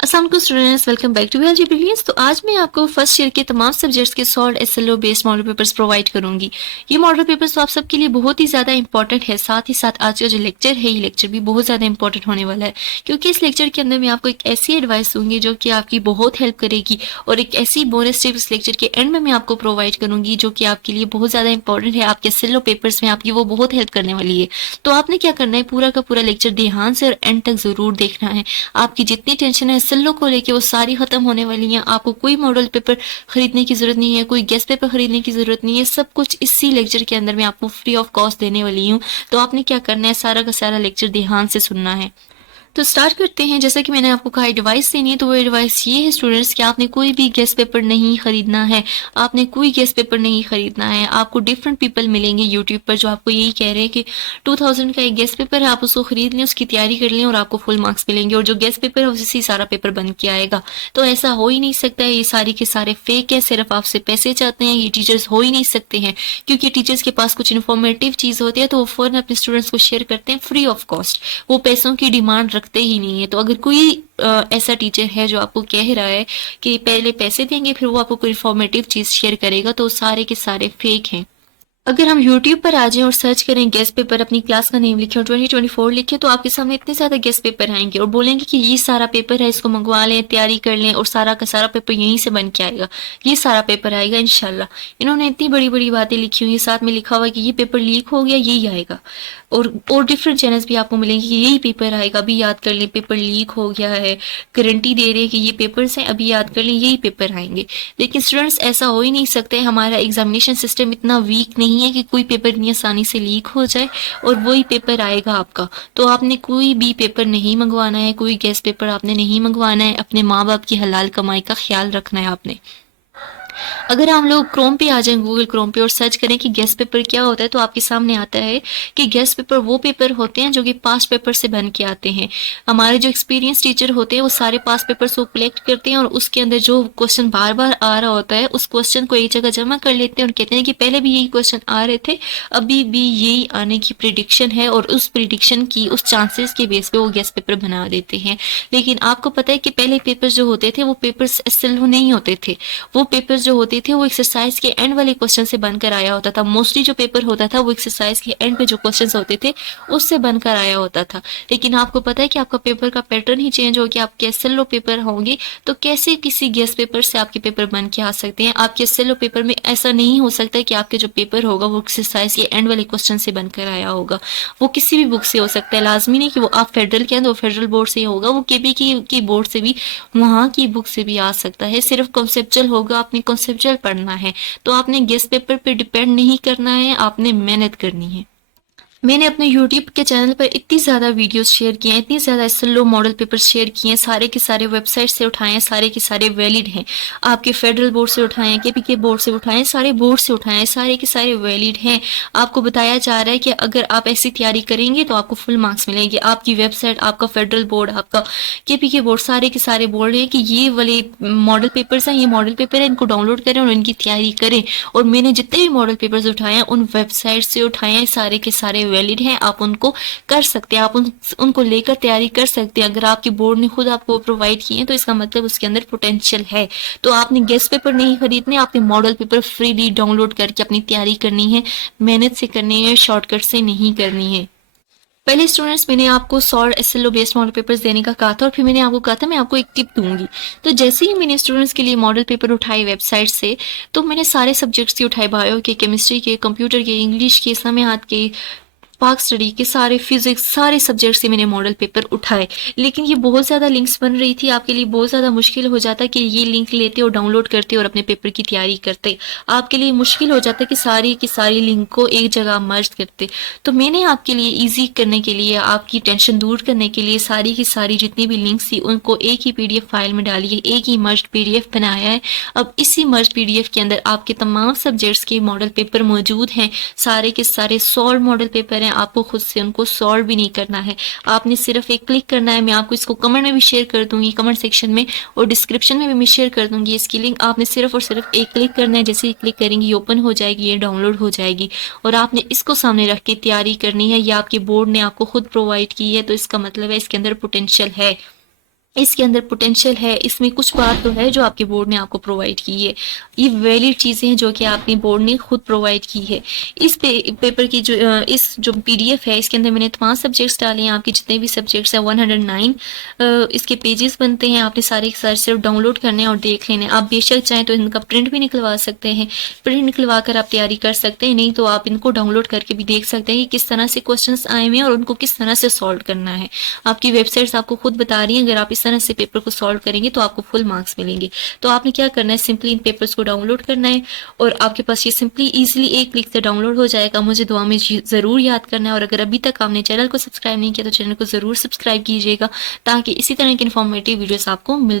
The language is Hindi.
अस्सलाम वालेकुम students, welcome back to VLG brilliance. तो आज मैं आपको फर्स्ट ईयर के तमाम सब्जेक्ट्स के solved SLO based model papers provide करूंगी। ये मॉडल पेपर्स तो आप सबके लिए बहुत ही ज़्यादा इंपॉर्टेंट है। साथ ही साथ आज का जो लेक्चर है, ये लेक्चर भी बहुत ज़्यादा इंपॉर्टेंट होने वाला है, क्योंकि इस लेक्चर के अंदर मैं आपको एक ऐसी एडवाइस दूंगी जो कि आपकी बहुत हेल्प करेगी, और एक ऐसी बोनस टिप इस लेक्चर के एंड में मैं आपको प्रोवाइड करूंगी जो कि आपके लिए बहुत ज़्यादा इंपॉर्टेंट है। आपके एसएलओ पेपर्स में आपकी वो बहुत हेल्प करने वाली है। तो आपने क्या करना है, पूरा का पूरा लेक्चर ध्यान से और एंड तक ज़रूर देखना है। आपकी जितनी टेंशन है एसएलओ को लेके वो सारी खत्म होने वाली हैं। आपको कोई मॉडल पेपर खरीदने की जरूरत नहीं है, कोई गेस्ट पेपर खरीदने की जरूरत नहीं है। सब कुछ इसी लेक्चर के अंदर मैं आपको फ्री ऑफ कॉस्ट देने वाली हूँ। तो आपने क्या करना है, सारा का सारा लेक्चर ध्यान से सुनना है। तो स्टार्ट करते हैं। जैसा कि मैंने आपको कहा एडवाइस देनी है, तो वो एडवाइस ये है स्टूडेंट्स कि आपने कोई भी गेस्ट पेपर नहीं खरीदना है। आपने कोई गेस्ट पेपर नहीं खरीदना है। आपको डिफरेंट पीपल मिलेंगे यूट्यूब पर जो आपको यही कह रहे हैं कि 2000 का एक गेस्ट पेपर है, आप उसको खरीद लें, उसकी तैयारी कर लें और आपको फुल मार्क्स मिलेंगे, और जो गेस्ट पेपर है उसी सारा पेपर बन के आएगा। तो ऐसा हो ही नहीं सकता है। ये सारे के सारे फेक है, सिर्फ आपसे पैसे चाहते हैं। ये टीचर्स हो ही नहीं सकते हैं, क्योंकि टीचर्स के पास कुछ इन्फॉर्मेटिव चीज होती है तो वो फौरन अपने स्टूडेंट्स को शेयर करते हैं फ्री ऑफ कॉस्ट। वो पैसों की डिमांड रखते ही नहीं है। तो अगर कोई ऐसा टीचर है जो आपको कह रहा है कि पहले पैसे देंगे फिर वो आपको कोई इन्फॉर्मेटिव चीज शेयर करेगा, तो सारे के सारे फेक हैं। अगर हम YouTube पर आ जाएं और सर्च करें गेस्ट पेपर, अपनी क्लास का नेम लिखें और 2024 लिखें, तो आपके सामने इतने ज्यादा गेस्ट पेपर आएंगे और बोलेंगे कि ये सारा पेपर है, इसको मंगवा लें, तैयारी कर लें, और सारा का सारा पेपर यहीं से बन के आएगा। ये सारा पेपर आएगा इंशाल्लाह। इन्होंने इतनी बड़ी बड़ी बातें लिखी हुई है, साथ में लिखा हुआ है कि ये पेपर लीक हो गया, यही आएगा। और डिफरेंट चैनल्स भी आपको मिलेंगे कि यही पेपर आएगा, अभी याद कर लें, पेपर लीक हो गया है, गारंटी दे रहे हैं कि ये पेपर्स हैं, अभी याद कर लें, यही पेपर आएंगे। लेकिन स्टूडेंट्स, ऐसा हो ही नहीं सकता है। हमारा एग्जामिनेशन सिस्टम इतना वीक नहीं है कि कोई पेपर इतनी आसानी से लीक हो जाए और वही पेपर आएगा आपका। तो आपने कोई भी पेपर नहीं मंगवाना है, कोई गेस्ट पेपर आपने नहीं मंगवाना है। अपने माँ बाप की हलाल कमाई का ख्याल रखना है आपने। अगर हम लोग क्रोम पे आ जाएं, गूगल क्रोम पे, और सर्च करें कि गेस्ट पेपर क्या होता है, तो आपके सामने आता है कि गेस्ट पेपर वो पेपर होते हैं जो कि पास्ट पेपर से बन के आते हैं। हमारे जो एक्सपीरियंस टीचर होते हैं वो सारे पास्ट पेपर्स को कलेक्ट करते हैं, और उसके अंदर जो क्वेश्चन बार बार आ रहा होता है उस क्वेश्चन को एक जगह जमा कर लेते हैं और कहते हैं कि पहले भी यही क्वेश्चन आ रहे थे, अभी भी यही आने की प्रिडिक्शन है, और उस प्रिडिक्शन की, उस चांसेस के बेस पे वो गेस्ट पेपर बना देते हैं। लेकिन आपको पता है कि पहले पेपर्स जो होते थे वो पेपर्स एसएलओ नहीं होते थे। वो पेपर्स जो होते थे वो एक्सरसाइज के एंड वाले क्वेश्चन से बनकर आया होता था। मोस्टली जो पेपर होता था वो एक्सरसाइज के एंड पे जो क्वेश्चंस होते थे उससे बनकर आया होता था। लेकिन आपको पता है कि आपका पेपर का पैटर्न ही चेंज हो गया। आपके एसएलओ पेपर होंगे, तो कैसे किसी गेस्ट पेपर से आपके पेपर बन के आ सकते हैं? आपके एसएलओ पेपर में ऐसा नहीं हो सकता कि आपके जो पेपर होगा वो एक्सरसाइज के एंड वाले क्वेश्चन से बनकर आया होगा। वो किसी भी बुक से हो सकता है, लाजमी नहीं कि वो आप फेडरल के अंदर फेडरल बोर्ड से ही होगा, वो केबी की बोर्ड से भी, वहाँ की बुक से भी आ सकता है। सिर्फ कॉन्सेप्चुअल होगा, आपने कॉन्सेप्चुअल पढ़ना है। तो आपने गेस्ट पेपर पे डिपेंड नहीं करना है, आपने मेहनत करनी है। मैंने अपने YouTube के चैनल पर इतनी ज़्यादा वीडियोस शेयर किए हैं, इतनी ज़्यादा एसएलओ मॉडल पेपर शेयर किए हैं, सारे के सारे वेबसाइट से उठाए हैं, सारे के सारे वैलिड हैं। आपके फेडरल बोर्ड से उठाए हैं, केपीके बोर्ड से उठाए हैं, सारे बोर्ड से उठाए हैं, सारे के सारे वैलिड हैं। आपको बताया जा रहा है कि अगर आप ऐसी तैयारी करेंगे तो आपको फुल मार्क्स मिलेंगे। आपकी वेबसाइट, आपका फेडरल बोर्ड, आपका केपीके बोर्ड, सारे के सारे बोर्ड हैं कि ये वाले मॉडल पेपर्स हैं, ये मॉडल पेपर है, इनको डाउनलोड करें और इनकी तैयारी करें। और मैंने जितने भी मॉडल पेपर्स उठाए हैं उन वेबसाइट से उठाए हैं, सारे के सारे वैलिड हैं। आप उनको कर सकते हैं, आप उनको लेकर तैयारी कर सकते हैं। अगर आपकी बोर्ड ने खुद आपको प्रोवाइड किए हैं तो इसका मतलब उसके अंदर पोटेंशियल है। तो आपने गेस्ट पेपर नहीं खरीदने, आपने मॉडल पेपर फ्रीली डाउनलोड करके अपनी तैयारी करनी है, मेहनत से करनी है, शॉर्टकट से नहीं करनी है। पहले स्टूडेंट्स, मैंने आपको solved SLO based model papers देने का कहा था, और फिर मैंने आपको कहा था मैं आपको एक टिप दूंगी। तो जैसे ही मैंने स्टूडेंट्स के लिए मॉडल पेपर उठाए वेबसाइट से, तो मैंने सारे सब्जेक्ट्स के उठाए, बायो के, केमिस्ट्री के, कंप्यूटर के, इंग्लिश के, इस्लामियात के, पाक स्टडी के, सारे फिजिक्स, सारे सब्जेक्ट से मैंने मॉडल पेपर उठाए। लेकिन ये बहुत ज़्यादा लिंक्स बन रही थी, आपके लिए बहुत ज़्यादा मुश्किल हो जाता कि ये लिंक लेते और डाउनलोड करते और अपने पेपर की तैयारी करते। आपके लिए मुश्किल हो जाता कि सारी की सारी लिंक को एक जगह मर्ज करते। तो मैंने आपके लिए ईजी करने के लिए, आपकी टेंशन दूर करने के लिए, सारी की सारी जितनी भी लिंक्स थी उनको एक ही पीडीएफ फाइल में डाली है, एक ही मर्ज पीडीएफ बनाया है। अब इसी मर्ज पीडीएफ के अंदर आपके तमाम सब्जेक्ट्स के मॉडल पेपर मौजूद हैं। सारे के सारे सॉल्व मॉडल पेपर हैं, आपको खुद से उनको सॉल्व भी नहीं करना है, आपने सिर्फ एक क्लिक करना है। मैं आपको इसको कमेंट में भी शेयर कर दूंगी, कमेंट सेक्शन में, और डिस्क्रिप्शन में भी मैं शेयर कर दूंगी इसकी लिंक। आपने सिर्फ और सिर्फ एक क्लिक करना है, जैसे ही क्लिक करेंगे ये ओपन हो जाएगी, ये डाउनलोड हो जाएगी, और आपने इसको सामने रख के तैयारी करनी है। ये आपके बोर्ड ने आपको खुद प्रोवाइड की है, तो इसका मतलब है इसके अंदर पोटेंशियल है। इसके अंदर पोटेंशियल है, इसमें कुछ बात तो है जो आपके बोर्ड ने आपको प्रोवाइड की है। ये वैलिड चीज़ें हैं जो कि आपके बोर्ड ने खुद प्रोवाइड की है। इस पेपर की इस जो पीडीएफ है, इसके अंदर मैंने तमाम सब्जेक्ट्स डाले हैं, आपके जितने भी सब्जेक्ट्स हैं 109 इसके पेजेस बनते हैं। आपने सारे के सारे सिर्फ डाउनलोड करने हैं और देख लेने हैं। आप बेशक चाहें तो इनका प्रिंट भी निकलवा सकते हैं, प्रिंट निकलवा कर आप तैयारी कर सकते हैं, नहीं तो आप इनको डाउनलोड करके भी देख सकते हैं कि किस तरह से क्वेश्चंस आए हुए हैं और उनको किस तरह से सॉल्व करना है। आपकी वेबसाइट्स आपको खुद बता रही हैं, अगर आप इस तरह से पेपर को सॉल्व करेंगे तो आपको फुल मार्क्स मिलेंगे। तो आपने क्या करना है, सिंपली इन पेपर्स को डाउनलोड करना है और आपके पास ये सिंपली ईजिली एक क्लिक से डाउनलोड हो जाएगा। मुझे दुआ में ज़रूर याद करना है और अगर अभी तक आपने चैनल को सब्सक्राइब नहीं किया तो चैनल को ज़रूर सब्सक्राइब कीजिएगा ताकि इसी तरह की इन्फॉर्मेटिव वीडियोस आपको मिल